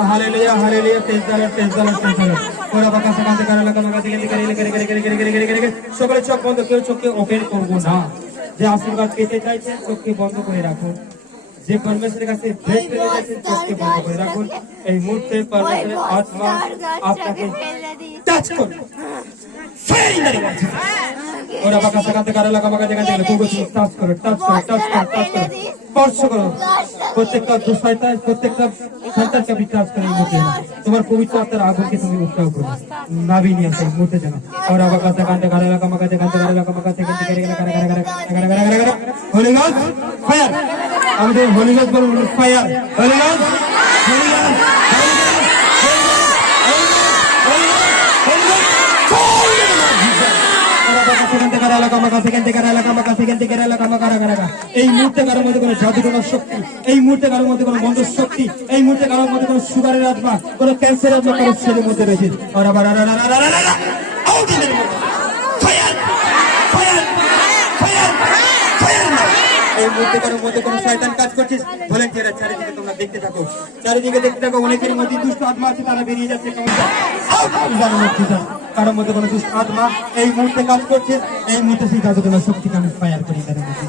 Hallelujah hallelujah praise the Lord praise the Lord praise the Lord ওরা বাকা সাকাতে করে লাগা মাগা দিকে করে সকলে চোখ বন্ধ কেউ চোখকে ওপেন করব না যে আশীর্বাদ পেতে চাইছেন চোখকে বন্ধ করে রাখুন যে পরমেশ্বরের কাছে ভেট পেতে চাইছেন চোখকে বন্ধ করে রাখুন এই মুহূর্তে পরমেশ্বরের আত্মা আপনাকে টাচ করবে ফাইনালি ওরা বাকা সাকাতে করে লাগা মাগা দিকে তুমি টাচ করো টাচ করো টাচ করো টাচ করো স্পর্শ করো প্রত্যেকটা দুঃশয়তান প্রত্যেকটা সন্তানকে বিকাশ করে এই মুহূর্তে তোমার পবিত্র আত্মার আগুনকে তুমি উৎসাহ করো নাবি নিয়ে আসো এই মুহূর্তে যেন ওরা বাকা সাকাতে করে লাগা মাগা দিকে করে হোলি গড ফায়ার আমাদের হোলি গড বলুন fire holy god holy god এই মুহূর্তে কারোর মধ্যে কোনো জাদুটনার শক্তি এই মুহূর্তে কারোর মধ্যে কোনো মন্দ শক্তি এই মুহূর্তে কারোর মধ্যে কোনো সুগারের আত্মা কোনো ক্যান্সারের আত্মা কারোর ছেলের মধ্যে রয়েছে এই মুহূর্তে কারোর মধ্যে কোনো শয়তান কাজ করছিস ভলেন্টিয়ার চারিদিকে তোমরা দেখতে থাকো অনেকের মধ্যে দুষ্ট আত্মা আছে তারা বেরিয়ে যাচ্ছে কারোর মধ্যে কোনো দুষ্ট আত্মা এই মুহূর্তে কাজ করছে এই মুহূর্তে সেই জাদুটনার শক্তিকে আমি ফায়ার করি তাদের মধ্যে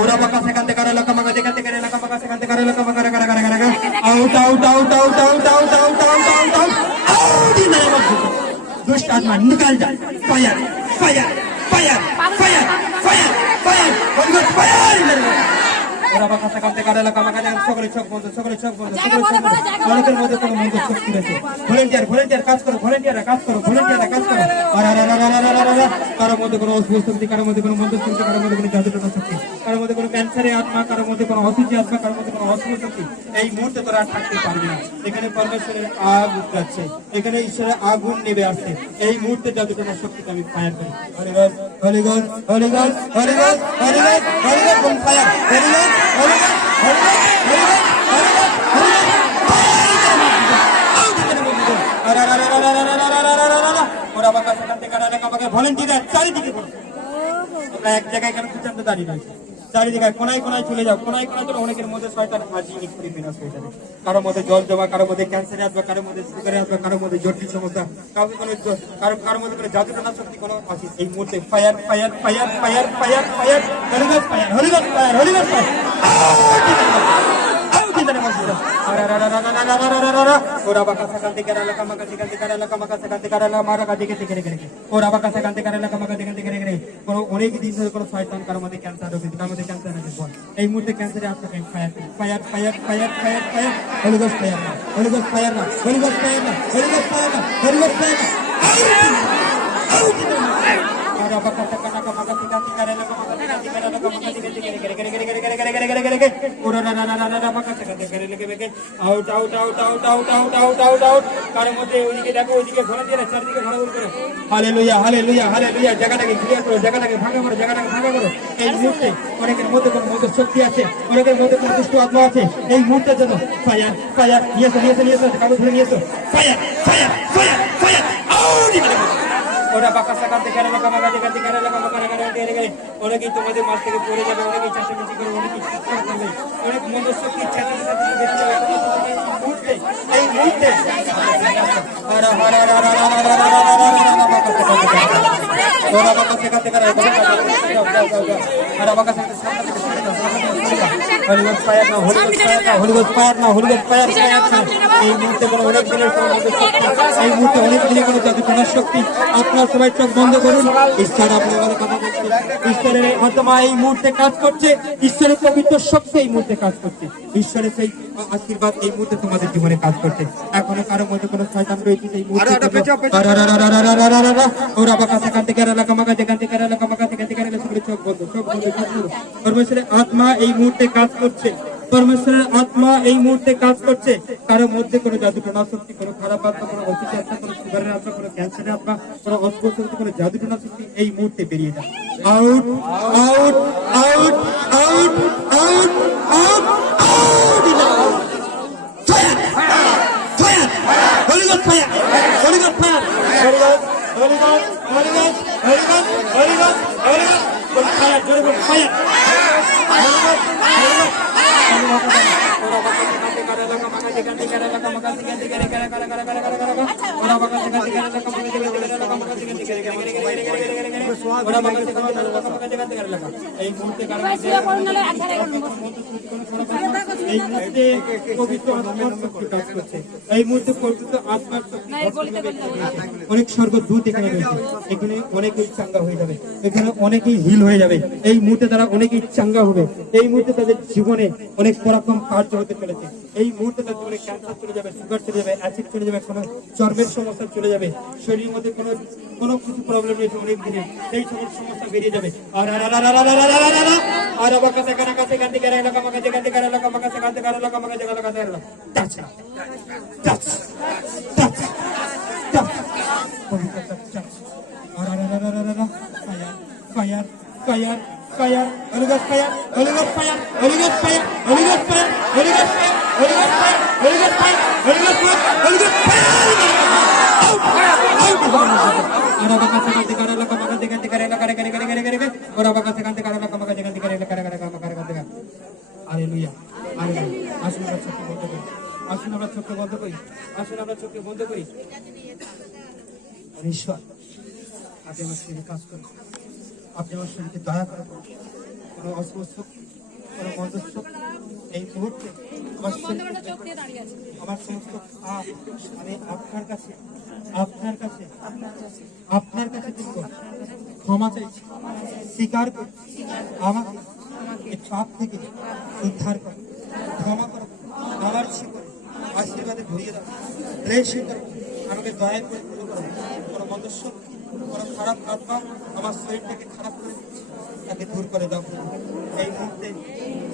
ওরা বাঁকা সেখান থেকে এলাকা মাগা যেখান থেকে এলাকা মাগা সেখান থেকে এলাকা মাগা out out out out out out out out out out দুষ্ট আত্মা নিকাল যায় fire fire fire fire fire fire fire ওরা বাঁকা সেখান থেকে এলাকা মাগা যেখান সকলে চোখ বন্ধ সকলে চোখ বন্ধ সকলে চোখ বন্ধ অনেকের মধ্যে কোনো মন্দ শক্তি রয়েছে ভলেন্টিয়ার কাজ করো ভলেন্টিয়াররা কাজ করো কারোর মধ্যে কোনো অশুভ শক্তি কারোর মধ্যে কোনো মন্দ শক্তি কারোর মধ্যে কোনো জাদুটনা শক্তি কারোর মধ্যে কোনো ক্যান্সারের আত্মা কারোর মধ্যে কোনো অসুচি আত্মা কারোর মধ্যে কোনো অশুভ শক্তি এই মুহূর্তে তোরা আর থাকতে পারবি না এখানে পরমেশ্বরের আগুন যাচ্ছে এখানে ঈশ্বরের আগুন নেমে আসছে এই মুহূর্তে জাদুটনার শক্তিকে আমি ফায়ার করি holy god holy god holy god holy god holy God কোন fire holy god holy god holy god holy god holy God ওরা বাঁকা সেখান থেকে এলাকা মাগা ভলেন্টিয়ার চারিদিকে তোমরা এক জায়গায় কেন খুঁজতে দাঁড়িয়ে রয়েছে চারিদিকে কোনায় কোনায় চলে যাও কোনায় কোনায় চলে অনেকের মধ্যে শয়তান হাজির করে বিনাশ হয়ে যাবে কারোর মধ্যে জল জমা কারোর মধ্যে ক্যান্সারে আসবে কারোর মধ্যে সুগারে আসবে কারোর মধ্যে জটিল সমস্যা কারোর কোনো কারোর মধ্যে কোনো জাদুটনা শক্তি কোনো আছে এই মুহূর্তে fire fire fire fire fire fire holy God fire holy God fire holy God fire ওরা বাঁকা সেখান থেকে এলাকা মাগা সেখান থেকে এলাকা মাগা সেখান থেকে এলাকা মারা দিকে থেকে রেখে ওরা বাঁকা সেখান থেকে এলাকা মাগা সেখান থেকে রেখে কোনো অনেক দিন ধরে কোনো শয়তান কারোর মধ্যে ক্যান্সার রোগী কারোর মধ্যে ক্যান্সার রোগী এই মুহূর্তে ক্যান্সারে আপনাকে fire fire fire fire fire fire holy God fire না হলিগড ফায়ার না হলিগড ফায়ার না হলিগড ফায়ার না হলিগড ফায়ার না ওরা বাঁকা সেখান থেকে মাগা সেখান থেকে এলাকা মাগা সেখান থেকে এলাকা মাগা সেখান থেকে out out out out out out out out out কারোর মধ্যে ওইদিকে দেখো ওইদিকে ভলেন্টিয়ার চারদিকে ঘোরাঘুরি করো হালেলুয়া হালেলুয়া হালেলুয়া জায়গাটাকে ক্লিয়ার করো জায়গাটাকে ভাঙা করো জায়গাটাকে ভাঙা করো এই মুহূর্তে অনেকের মধ্যে কোনো মন্দ শক্তি আছে অনেকের মধ্যে কোনো দুষ্ট আত্মা আছে এই মুহূর্তের জন্য ফায়ার ফায়ার নিয়ে এসো কাগজ ধরে নিয়ে এসো fire fire fire fire out ওরা বাঁকা সেখান থেকে এলাকা মাগা যেখান থেকে এলাকা মাগা অনেকেই তোমাদের মাছ থেকে পড়ে যাবে অনেকেই চাষাবাসি করে অনেকেই চিৎকার করবে অনেক মন্দ শক্তি এই মুহূর্তে ওরা বাঁকা সেখান থেকে হলিগড ফায়ার না হলিগড ফায়ার এই মুহূর্তে কোনো অনেক দিনের এই মুহূর্তে অনেক দিনের কোনো জাদুটনার শক্তি আপনার সবাই চোখ বন্ধ করুন ঈশ্বর আপনার কথা বলছে ঈশ্বরের আত্মা এই মুহূর্তে কাজ করছে ঈশ্বরের পবিত্র শক্তি এই মুহূর্তে কাজ করছে ঈশ্বরের সেই আশীর্বাদ এই মুহূর্তে তোমাদের জীবনে কাজ করছে এখনো কারোর মধ্যে কোনো শয়তান রয়েছে এই মুহূর্তে ওরা বাঁকা সেখান থেকে এলাকা মাগা যেখান থেকে এলাকা মাগা সেখান থেকে চোখ বন্ধ পরমেশ্বরের আত্মা এই মুহূর্তে কাজ করছে পরমেশ্বরের আত্মা এই মুহূর্তে কাজ করছে কারোর মধ্যে কোনো জাদুটনা শক্তি কোনো খারাপ আত্মা কোনো অসুখী আত্মা কোনো সুগারের আত্মা কোনো ক্যান্সারের আত্মা কোনো অশুভ শক্তি কোনো জাদুটনা শক্তি এই মুহূর্তে বেরিয়ে যায় out out out out out out এই মুহূর্তে পবিত্র আত্মার শক্তি কাজ করছে। এই মুহূর্তে পবিত্র আত্মার শক্তি অনেক স্বর্গদূত এখানে রয়েছে। এখানে অনেকেই চাঙ্গা হয়ে যাবে, এখানে অনেকেই হিল হয়ে যাবে। এই মুহূর্তে তারা অনেকেই চাঙ্গা হবে। এই মুহূর্তে তাদের জীবনে অনেক পরাক্রম কার্য হতে চলেছে। এই মুহূর্তে তাদের জীবনে ক্যান্সার চলে যাবে, সুগার চলে যাবে, অ্যাসিড চলে যাবে, কোনো চর্মের সমস্যা চলে যাবে, শরীরের মধ্যে কোনো কিছু প্রবলেম রয়েছে অনেক দিনে, সেই সমস্ত সমস্যা বেরিয়ে যাবে। আর কাছে কাছে কাছে করে এলাকা কাছে কাছে করে এলাকা কাছে কাছে করে এলাকা কাছে কাছে কাছে এলাকা touch touch touch touch fire fire fire Holy Ghost fire, Holy Ghost fire, Holy Ghost fire, Holy Ghost fire, Holy Ghost fire, Holy Ghost fire, Holy Ghost fire, Holy Ghost fire, Holy Ghost fire. Ara baka sakante kara la kama kante kante kara la kara kare kare kare kare. Ara baka sakante kara la kama kante kante kara la kara kare kama kare kante kara. Hallelujah. Hallelujah. Asuna আমরা চোখ বন্ধ করি। আসুন আমরা চোখ বন্ধ করি। আসুন আমরা চোখ বন্ধ করি। ঈশ্বর আপনি আমার শরীরে কাজ করুন। আপনি আমার শরীরকে দয়া করে কোনো অস্বস্ಥ কোনো মন্দস্য এই মুহূর্তে আমার সমস্ত পাপ আমি আপনার কাছে কিন্তু ক্ষমা চাইছি, স্বীকার করছি। আমাকে এই পাপ থেকে উদ্ধার করো, ক্ষমা করো, আমার জীবনে আশীর্বাদে ভরিয়ে দাও, ব্লেসিং করো, আমাকে দয়া করে পূর্ণ করো। কোনো মন্দস্য কোনো খারাপ আত্মা আমার শরীরটাকে খারাপ করে তাকে দূর করে দাও। এই মুহূর্তে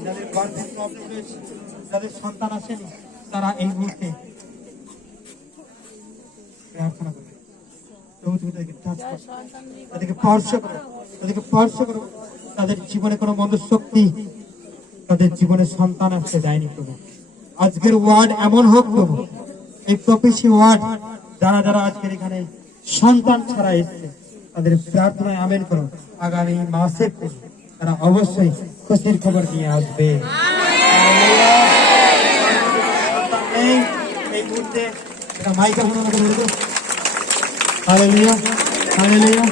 যাদের গর্ভের প্রবলেম রয়েছে, যাদের সন্তান আসেনি, তারা এই মুহূর্তে প্রার্থনা করে প্রভু তুমি তাদেরকে টাচ করো, তাদেরকে স্পর্শ করো। তাদের জীবনে কোনো মন্দ শক্তি তাদের জীবনে সন্তান আসতে দেয়নি প্রভু। আজকের ওয়ার্ড এমন হোক প্রভু, এই প্রফেসি ওয়ার্ড যারা আজকের এখানে সন্তান ছাড়া এসছে তাদের প্রার্থনায় আমেন করো। আগামী মাসে তারা অবশ্যই খুশির খবর নিয়ে আসবে। এই মুহূর্তে এটা মাইকে বলো না, hallelujah hallelujah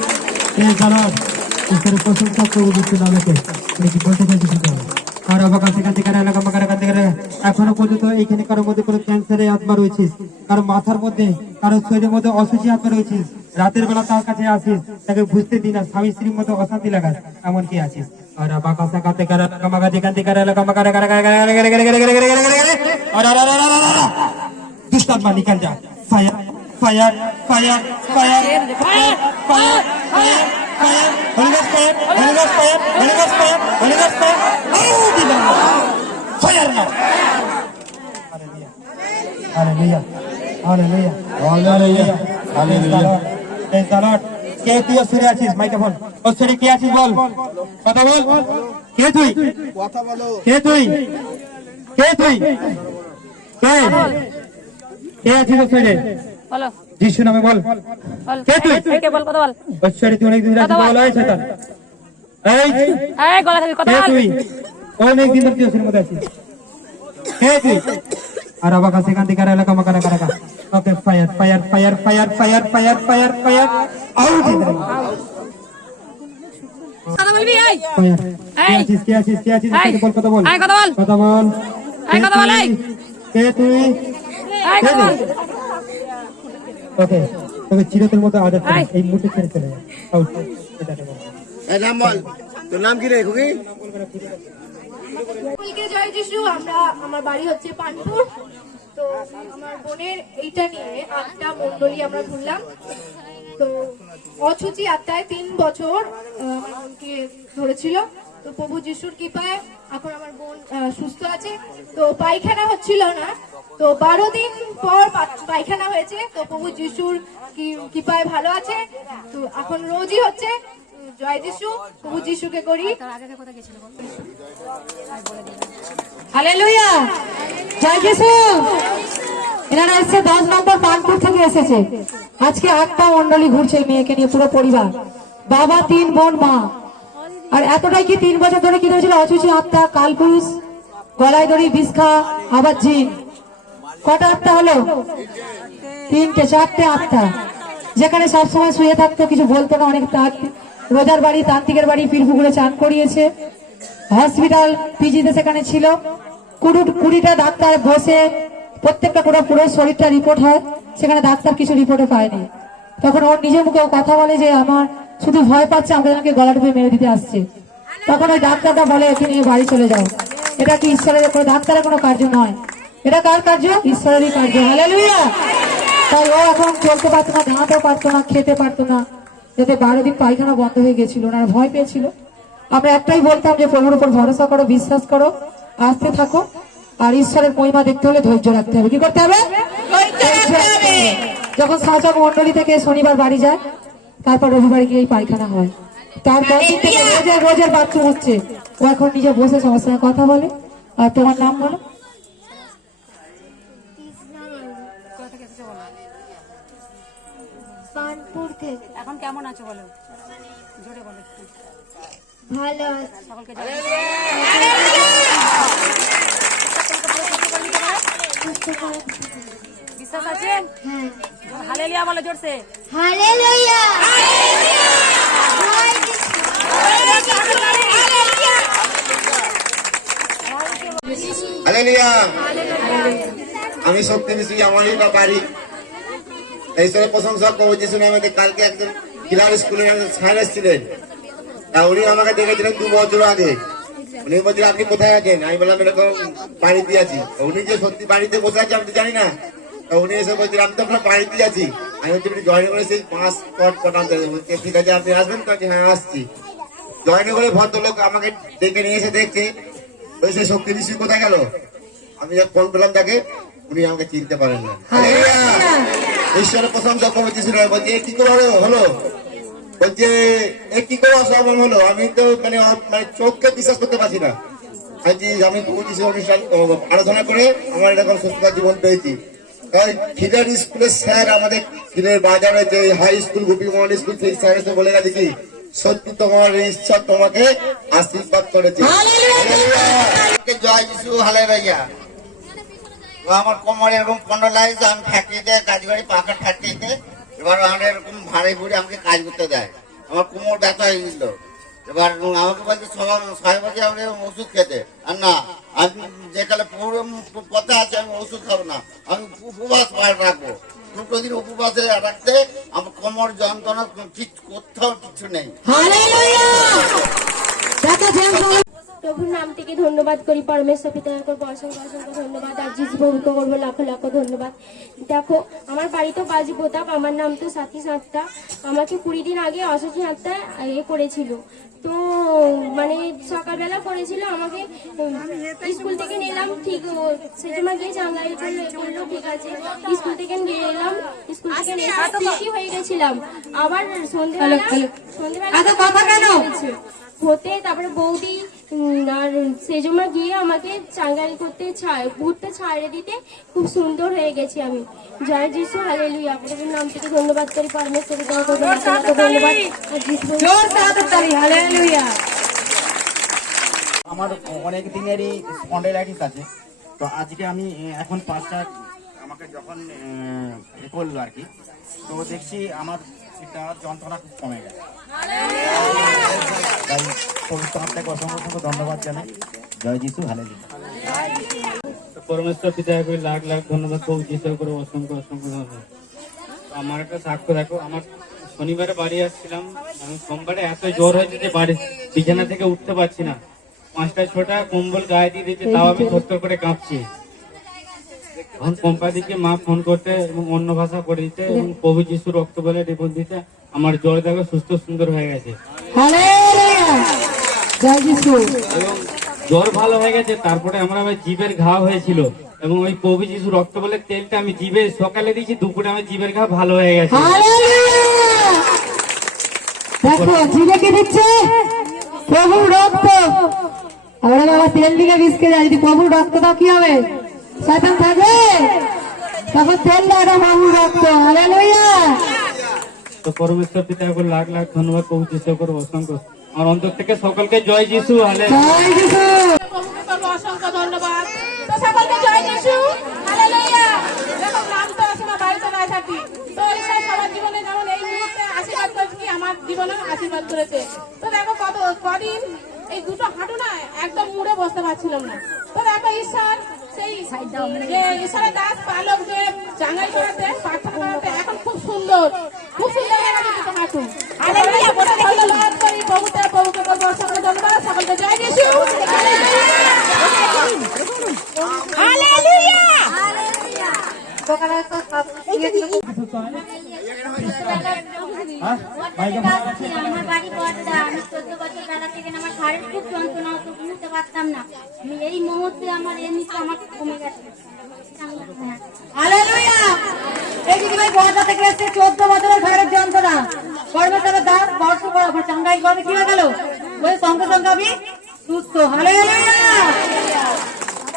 praise the lord. ঈশ্বরের প্রশংসা প্রভু যিশুর নামেতে। তুমি কি বলতে চাইছো? আর অবাকা সেখান থেকে এলাকা মাকার কাছে এখনো পর্যন্ত এইখানে কারোর মধ্যে কোনো ক্যান্সারের আত্মা রয়েছে, কারো মাথার মধ্যে, কারো শরীরের মধ্যে অসুচি আত্মা রয়েছে, রাতের বেলা তার কাছে আসিস, তাকে বুঝতে দিন না, স্বামী স্ত্রীর মধ্যে অশান্তি লাগাস, এমন কি আছিস? আর অবাকা সেখান থেকে এলাকা মাকা যেখান থেকে এলাকা মাকার দুষ্টাত্মা নিকাল যা। Fire fire fire fire fire fire fire Holy Ghost fire, Holy Ghost fire, Holy Ghost fire, Holy Ghost fire. Fire now. Hallelujah. Hallelujah. Hallelujah. Hallelujah. Praise the Lord. কে তুই অসুরে আছিস? মাইক্রোফোন। অসুরে কে আছিস বল, কথা বল। কে তুই? কথা বলো। কে তুই? কে তুই? কে আছিস অসুরে? বলো। যিশু নামে বল। কে তুই? কে বল, কথা বল। ঐশ্বরী তুই অনেক দিন ধরে বলা হয়েছে তার। এই গলা থেকে কথা বল। কে তুই? অনেক দিন ধরে তুই অসুরের মধ্যে আছিস। কে তুই? আর আবাকা সেখান থেকে এলাকা মাকারা কারা। Okay fire fire fire fire fire fire fire fire out. কথা বলবি? এই কে আছিস কে আছিস বল, কথা বল। কথা বল কথা বল কথা বল। কে তুই? কে তুই? ওকে তবে চিরতের মতো আজাদ করে এই মুহূর্তে ছেড়ে চলে যায়। আউট। এটাকে বল। এই নাম বল, তোর নাম কি রে খুকি? সকলকে জয় যিশু। আমার বাড়ি হচ্ছে পানপুর। তো আমার বোনের এইটা নিয়ে 8টা মণ্ডলী আমরা ঘুরলাম। তো অছুচি আত্মায় 3 বছর আমার বোনকে ধরেছিল। তো প্রভু যিশুর কৃপায় এখন আমার বোন সুস্থ আছে। তো পায়খানা হচ্ছিল না, তো 12 দিন পর পায়খানা হয়েছে। তো প্রভু যিশুর কৃপায় ভালো আছে। তো এখন রোজই হচ্ছে। জয় যিশু, প্রভু যিশুকে করি। হালেলুয়া, জয় যিশু। এনারা এসছে 10 নম্বর পানপুর থেকে এসেছে। আজকে 8টা মন্ডলী ঘুরছে মেয়েকে নিয়ে, পুরো পরিবার, বাবা, 3 বোন, মা। আর এতটাই কি 3 বছর ধরে কি ধরেছিল? অচুচি আত্মা, কালপুরুষ, গলায় দড়ি, বিষখা, আবার জিন। কটা আত্মা হলো? তিনটে, চারটে আত্মা, যেখানে সবসময় শুয়ে থাকতো, কিছু বলতো না। অনেক রোজার বাড়ি, তান্ত্রিকের বাড়ি, পীরপুকুরে চান করিয়েছে, হসপিটাল পিজিতে সেখানে ছিল। 20টা ডাক্তার বসে প্রত্যেকটা পুরো শরীরটা রিপোর্ট হয়, সেখানে ডাক্তার কিছু রিপোর্টে পায়নি। তখন ওর নিজের মুখে ও কথা বলে যে আমার শুধু ভয় পাচ্ছে, আমাকে গলা টিপে মেরে দিতে আসছে। তখন ওই ডাক্তারটা বলে একে নিয়ে বাড়ি চলে যাও। এটা কি ঈশ্বরের কোনো ডাক্তারের কোনো কার্য নয়, এটা কার কার্য? ঈশ্বরেরই কার্য। হালেলুয়া। তাই ও এখন চলতে পারতো না, দাঁড়াতেও পারতো না, খেতে পারতো না, যাতে 12 দিন পায়খানা বন্ধ হয়ে গেছিল। ওনারা ভয় পেয়েছিল। আমরা একটাই বলতাম যে প্রভুর উপর ভরসা করো, বিশ্বাস করো, আসতে থাকো, আর ঈশ্বরের মহিমা দেখতে হলে ধৈর্য রাখতে হবে। কি করতে হবে? যখন শাসক মন্ডলী থেকে শনিবার বাড়ি যায়, তারপর রবিবার গিয়ে পায়খানা হয়, তারপর থেকে রোজের বাথরুম হচ্ছে। ও এখন নিজে বসে সবার সঙ্গে কথা বলে। আর তোমার নাম বলো? কানপুর থেকে। এখন কেমন আছো বলো, জোরে বলো। ভালো আছি। সকলকে বিশ্বাস আছে? হ্যাঁ। হালেলুয়া বলো জোরসে। হালেলুয়া। হালেলুয়া। আমি সত্যি মিশি, আমারই বা বাড়ি। ঈশ্বরের প্রশংসা করবো যে শুনে আমাদের কালকে একজন কিলার স্কুলের স্যার এসেছিলেন। তা উনি আমাকে দেখেছিলেন 2 বছর আগে। উনি বলছিলেন আপনি কোথায় আছেন? আমি বললাম এরকম বাড়িতে আছি। উনি যে সত্যি বাড়িতে বসে আছে আমি তো জানি না। তা উনি এসে বলছিলেন আমি তো আপনার বাড়িতে আছি। আমি হচ্ছে জয়েন করে সেই 5 স্পট কটান। ঠিক আছে আপনি আসবেন তো? হ্যাঁ আসছি। জয়েন করে ভদ্রলোক আমাকে ডেকে নিয়ে এসে দেখছে সে শক্তি মিশি কোথায় গেল। আমি যখন ফোন করলাম তাকে, উনি আমাকে চিনতে পারেন না। ঈশ্বরের প্রশংসা করেছি। বলছে কি করে হলো? বলছে এ কি করে অসম্ভব হলো? আমি তো মানে চোখকে বিশ্বাস করতে পারছি না। আমি অনুষ্ঠান আরাধনা করে আমার এরকম সুস্থতার জীবন পেয়েছি। তাই খিলের স্কুলের স্যার, আমাদের খিলের বাজারে যে হাই স্কুল, গোপীমোহন স্কুল, সেই স্যার এসে বলে গেছে কি সত্যি তোমার ঈশ্বর তোমাকে আশীর্বাদ করেছে। জয় যিশু। হালেলুয়া। আমার কোমরে এরকম কন্ডলাইজ, আমি ফ্যাক্টরিতে কাজ করি, পাকা ফ্যাক্টরিতে। এবার আমার এরকম ভাড়ে ভুড়ে আমাকে কাজ করতে দেয়। আমার কোমর ব্যথা হয়ে গেছিল। এবার আমাকে বলছে 6 বছর আমাকে ওষুধ খেতে। আর না, আমি যেখানে পুরো পথে আছে আমি ওষুধ খাবো না, আমি উপবাস রাখবো। 2 দিন উপবাসে রাখতে আমার কোমর যন্ত্রণা ঠিক কোথাও কিছু নেই। প্রভুর নামটিকে ধন্যবাদ করি, পরমেশ্বর পিতাকে করবো অসংখ্য অসংখ্য ধন্যবাদ, আর যিশু প্রভুকে করবো লাখ লাখ ধন্যবাদ। দেখো আমার বাড়ি তো বাজি প্রতাপ, আমার নাম তো সাথী সাঁতরা। আমাকে 20 দিন আগে অসুখী সাঁতরা করেছিল। তো মানে সকালবেলা করেছিল, আমাকে স্কুল থেকে নিলাম, ঠিক সেজমা গিয়ে চাঙ্গাই করলো, ঠিক আছে। স্কুল থেকে নিয়ে এলাম, স্কুল থেকে ঠিকই হয়ে গেছিলাম। আবার সন্ধ্যেবেলা হতে তারপরে বৌদি আর সেজমা গিয়ে আমাকে চাঙ্গাই করতে ঘুরতে ছাড়ে দিতে খুব সুন্দর হয়ে গেছি আমি। জয় যিশু। হালেলুয়া। আপনাদের নাম থেকে ধন্যবাদ করি, পরমেশ্বরের ধন্যবাদ। আমার অনেক দিনেরই স্পন্ডাইলাইটিস আছে। তো আজকে আমি এখন 5টা আমাকে যখন করলো আর কি, তো দেখছি আমার এটা যন্ত্রণা খুব কমে গেছে। তাই পবিত্র আত্মাকে অসংখ্য অসংখ্য ধন্যবাদ জানাই। জয় যিশু। হালেলুয়া। পরমেশ্বর পিতাকে করে লাখ লাখ ধন্যবাদ, প্রভু যিশুকে করে অসংখ্য অসংখ্য ধন্যবাদ। আমার একটা সাক্ষ্য দেখো, আমার শনিবারে বাড়ি আসছিলাম, আমি সোমবারে এত জ্বর হয়েছে যে বাড়ি বিছানা থেকে উঠতে পারছি না। 5টা 6টা কম্বল গায়ে দিয়ে দিচ্ছে, তাও আমি থরথর করে কাঁপছি। এখন কোম্পানিকে মা ফোন করতে এবং অন্য ভাষা করে দিতে এবং প্রভু যিশু রক্ত বলে রিপোর্ট দিতে আমার জ্বর দেখো সুস্থ সুন্দর হয়ে গেছে এবং জ্বর ভালো হয়ে গেছে। তারপরে আমার আবার জিভের ঘা হয়েছিল এবং ওই প্রভু যিশু রক্ত বলে তেলটা আমি জিভে সকালে দিয়েছি, দুপুরে আমার জিভের ঘা ভালো হয়ে গেছে। দেখো জিভে কে দিচ্ছে? প্রভু রক্ত। আমরা বাবা তেল দিকে বিস্কে যাই, যদি প্রভুর রক্ত দাও কি হবে? শয়তান থাকবে? তখন তেল দাও, এটা প্রভুর রক্ত। হালেলুয়া। তো পরমেশ্বর পিতাকে লাখ লাখ ধন্যবাদ, প্রভু যিশু করে অসংখ্য, আমার অন্তর থেকে সকলকে জয় যিশু। জয় যিশু। অসংখ্য ধন্যবাদ। তো সকলকে জয় যিশু। হালেলুয়া। পারছিলাম না। তো দেখো ঈশ্বর সেই যে ঈশ্বরের দাস পালক যে চাঙ্গাই করাতে প্রার্থনা করাতে এখন খুব সুন্দর হয়ে গেছে দুটো হাঁটু। হালেলুয়া বলে ধন্যবাদ করি প্রভুকে করবো সকলে ধন্যবাদ সকলকে জয় যিশু। হালেলুয়া। আমার বাড়ি বড়দা। আমি 14 বছর বেলা থেকে আমার ঘাড়ের খুব যন্ত্রণা হতো, ঘুমোতে পারতাম না। আমি এই মুহূর্তে আমার এমনিতে আমার কমে গেছে। হালেলুয়া। এই দিদিভাই বড়দা থেকে এসেছে, 14 বছরের ঘরের যন্ত্রণা, কর্মচারের দাঁত বর্ষ বড় চাঙ্গাই করে কি হয়ে গেল, ওই সঙ্গে সঙ্গে আমি সুস্থ। হালেলুয়া।